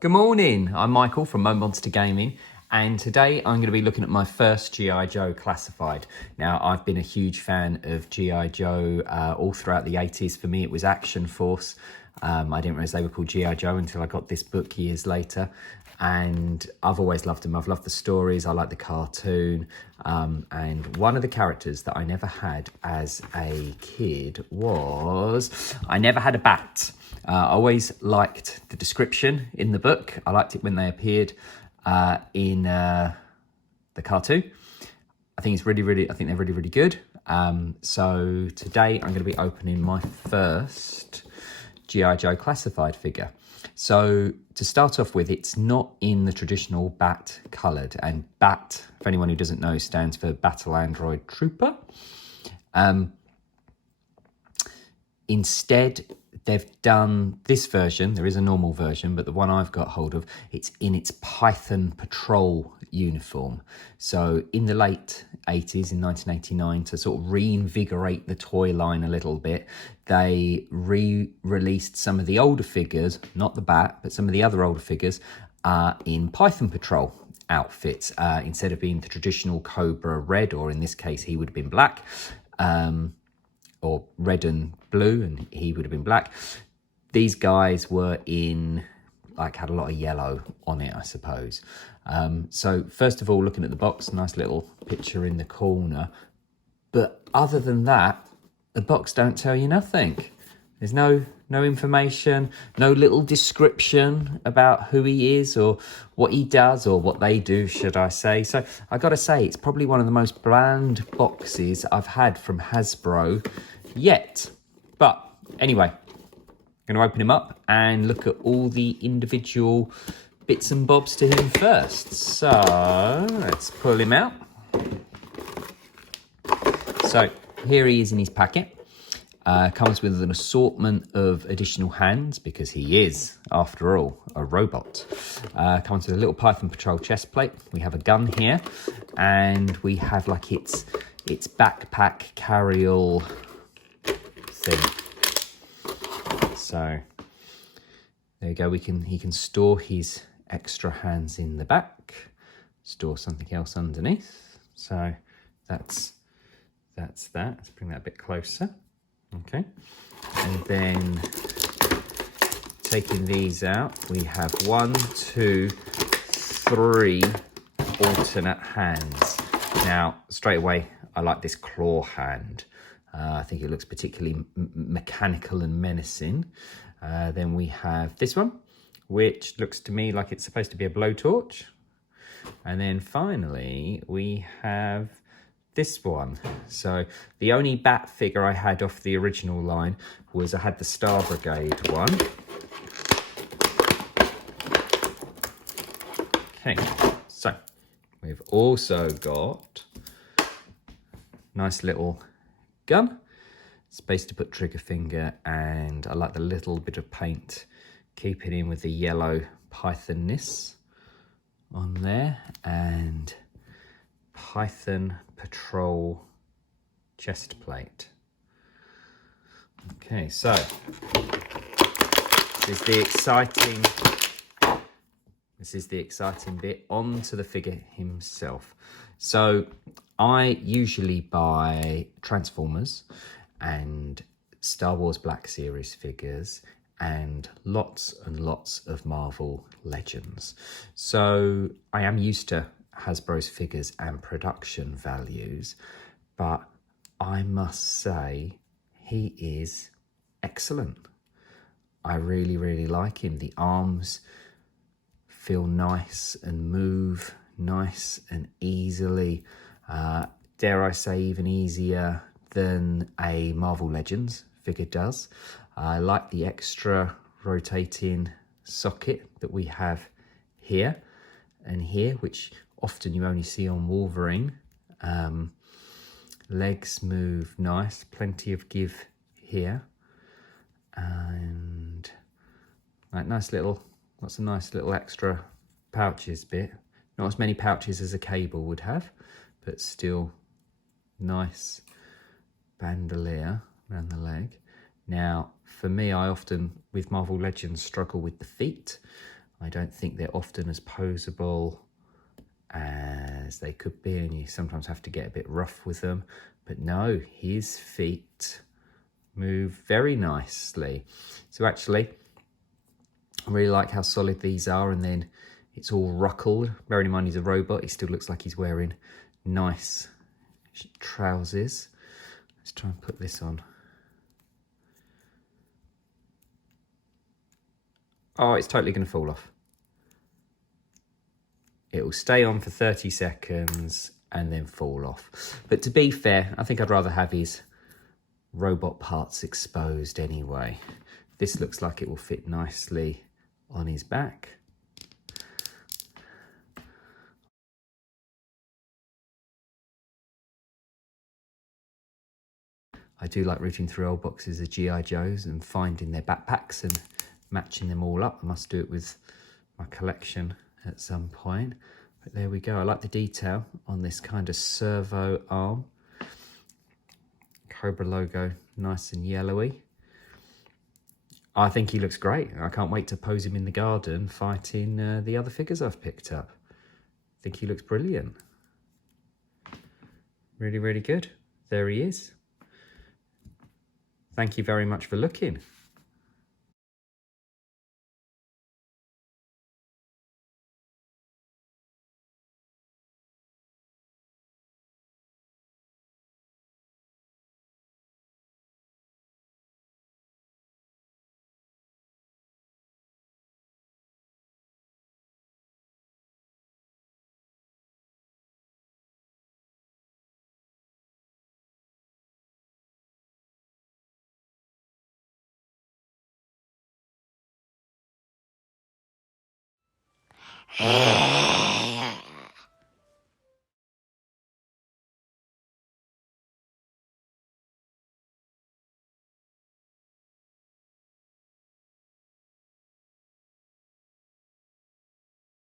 Good morning, I'm Michael from Mo Monster Gaming, and today I'm going to be looking at my first G.I. Joe classified. Now, I've been a huge fan of G.I. Joe all throughout the 80s. For me, it was Action Force. I didn't realise they were called G.I. Joe until I got this book years later. And I've always loved them. I've loved the stories, I like the cartoon. And one of the characters that I never had as a kid was, I never had a bat. I always liked the description in the book. I liked it when they appeared in the cartoon. I think they're really good. So today I'm going to be opening my first G.I. Joe classified figure. So to start off with, it's not in the traditional BAT coloured, and BAT, for anyone who doesn't know, stands for Battle Android Trooper. Instead, they've done this version. There is a normal version, but the one I've got hold of, it's in its Python Patrol uniform. So in the late 80s, in 1989, to sort of reinvigorate the toy line a little bit, they re-released some of the older figures, not the Bat, but some of the other older figures in Python Patrol outfits. Instead of being the traditional Cobra red, or in this case, he would have been black, or red and blue, and he would have been black. These guys were in, like, had a lot of yellow on it, I suppose. So first of all, looking at the box, nice little picture in the corner. But other than that, the box don't tell you nothing. There's no information, no little description about who he is or what he does, or what they do, should I say. So I got to say, it's probably one of the most bland boxes I've had from Hasbro yet. But anyway, I'm going to open him up and look at all the individual bits and bobs to him first. So let's pull him out. So here he is in his packet. Comes with an assortment of additional hands, because he is, after all, a robot. Comes with a little Python Patrol chest plate. We have a gun here, and we have like its backpack carry-all thing. So there you go. He can store his extra hands in the back, store something else underneath. So that's that. Let's bring that a bit closer. Okay, and then taking these out, we have 1, 2, 3 alternate hands. Now, straight away, I like this claw hand. I think it looks particularly mechanical and menacing. Then we have this one, which looks to me like it's supposed to be a blowtorch. And then finally, we have this one. So the only Bat figure I had off the original line was I had the Star Brigade one. Okay, so we've also got nice little gun, space to put trigger finger, and I like the little bit of paint keeping in with the yellow Python-ness on there, and Python Patrol chest plate. Okay, so this is the exciting bit. On to the figure himself. So I usually buy Transformers and Star Wars Black Series figures and lots of Marvel Legends. So I am used to Hasbro's figures and production values, but I must say he is excellent. I really like him. The arms feel nice and move nice and easily. Dare I say, even easier than a Marvel Legends figure does. I like the extra rotating socket that we have here and here, which often you only see on Wolverine. Legs move nice, plenty of give here, and like lots of nice little extra pouches bit. Not as many pouches as a cable would have, but still nice bandolier around the leg. Now, for me, I often, with Marvel Legends, struggle with the feet. I don't think they're often as poseable as they could be, and you sometimes have to get a bit rough with them. But no, his feet move very nicely. So actually, I really like how solid these are, and then it's all ruckled. Bearing in mind he's a robot, he still looks like he's wearing nice trousers. Let's try and put this on. Oh, it's totally going to fall off. It will stay on for 30 seconds and then fall off. But to be fair, I think I'd rather have his robot parts exposed anyway. This looks like it will fit nicely on his back. I do like rooting through old boxes of G.I. Joes and finding their backpacks and matching them all up. I must do it with my collection at some point. But there we go. I like the detail on this kind of servo arm. Cobra logo, nice and yellowy. I think he looks great. I can't wait to pose him in the garden fighting the other figures I've picked up. I think he looks brilliant. Really, really good. There he is. Thank you very much for looking.